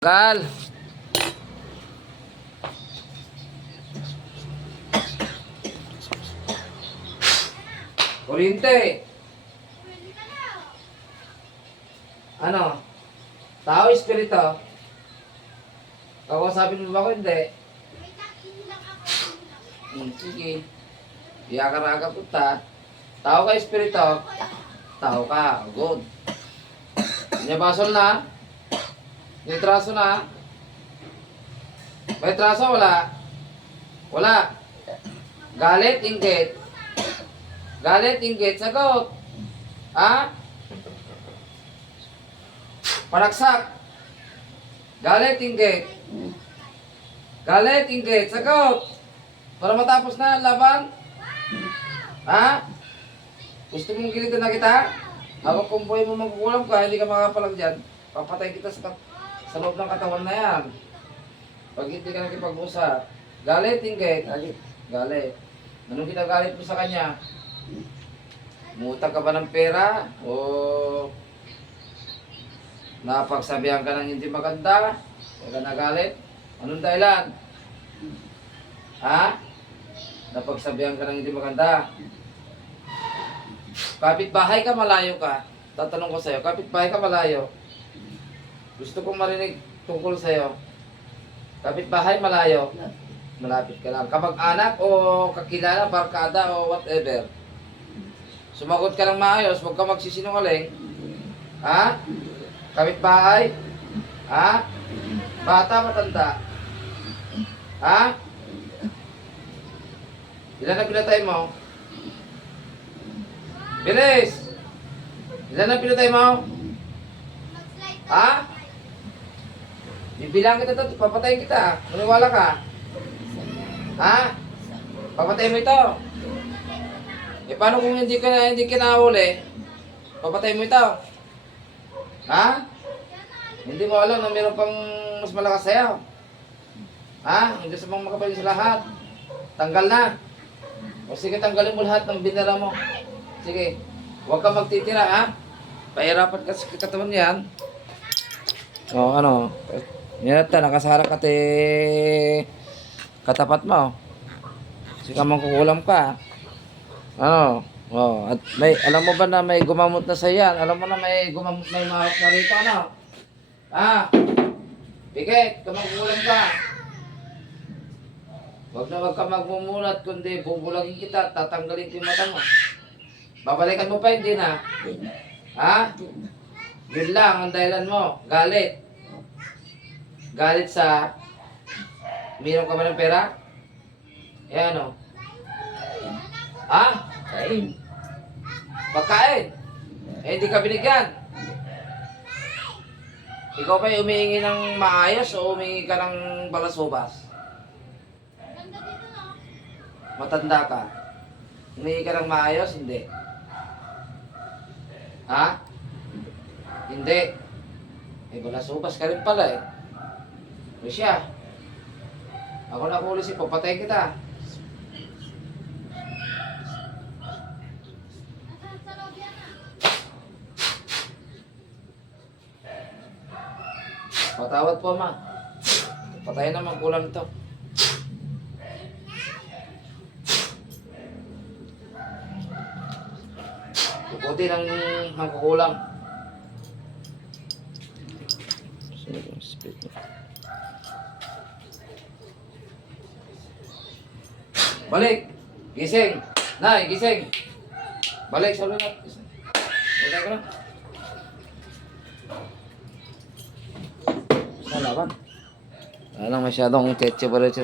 Gal. Kuryente. Ano? Tao, espiritu. Kakausapin mo ba ako? Hindi. Hmm, sige. Iyakaraga punta. Tao ka, espiritu. Tao ka. Good. Nyabasol na. May traso na. May traso, wala. Wala. Galit, inggit. Galit, inggit, sagot. Ha? Panaksak. Galit, inggit. Galit, inggit, sagot. Para matapos na ang laban. Ha? Gusto mong gilitan na kita? Habang kung buhay mo magkukulam ka, hindi ka makapalag dyan. Papatay kita sa, sa loob ng katawan na yan. Pag hindi ka nakipag-usap. Galit, inggit. Galit. Galit. Anong ginagalit mo sa kanya? Mutang ka ba ng pera? O napagsabihan ka ng hindi maganda? Kaya ka nagalit? Anong dahilan? Ha? Napagsabihan ka ng hindi maganda? Kapit bahay ka, malayo ka. Tatanong ko sa'yo, kapit bahay ka, malayo. Gusto kong marinig tungkol sa'yo. Kapit bahay, malayo. Malapit ka lang. Kamag-anak o kakilala, barkada o whatever. Sumagot ka lang maayos, huwag ka magsisinungaling. Ha? Kapit bahay? Ha? Bata, matanda? Ha? Ilan na pinatay mo? Bilis! Ilan na pinatay mo? Ha? Bibilang kita to, papatayin kita. Maniwala ka. Ha? Papatayin mo ito. Eh paano kung hindi ka na hindi ka nahuli? Papatayin mo ito. Ha? Hindi mo alam na meron pang mas malakas sa'yo. Ha? Hindi sa mga makapalit sa lahat. Tanggal na. O sige, tanggalin mo lahat ng binara mo. Sige. Huwag ka magtitira, ha? Pahirapan ka sa katawan yan. O, ano? Yan ata, nakasara ka te katapat mo. Kasi ka mangkukulam ka. Ano? Oh, at may alam mo ba na may gumamot na sa yan? Alam mo na may gumamot yung mahawak na rito, ano? Ah! Pikit, kamangkukulam ka. Huwag na wag ka magmumulat, kundi bubulagin kita, tatanggalin ko yung mata mo. Babalikan mo pa, hindi na. Ha? Yun lang ang dahilan mo. Galit. Galit sa... Uminom ka ba ng pera? Eh ano? Ha? Kain. Pagkain. Eh, hindi ka binigyan. Ikaw ba humihingi ng maayos o humingi ka ng balasubas? Matanda ka. Humingi ka ng maayos? Hindi. Ha? Hindi. Eh, balasubas ka rin pala eh. Siya. Ako na kulis eh, papatayin kita. Patawad po, ma. Patayin na magkulang ito. Puputi ng magkukulang. Balik! Gising! Nay, gising! Balik sa lunat. Balik ka na. Sa laban. Wala lang masyadong tetsi pa rin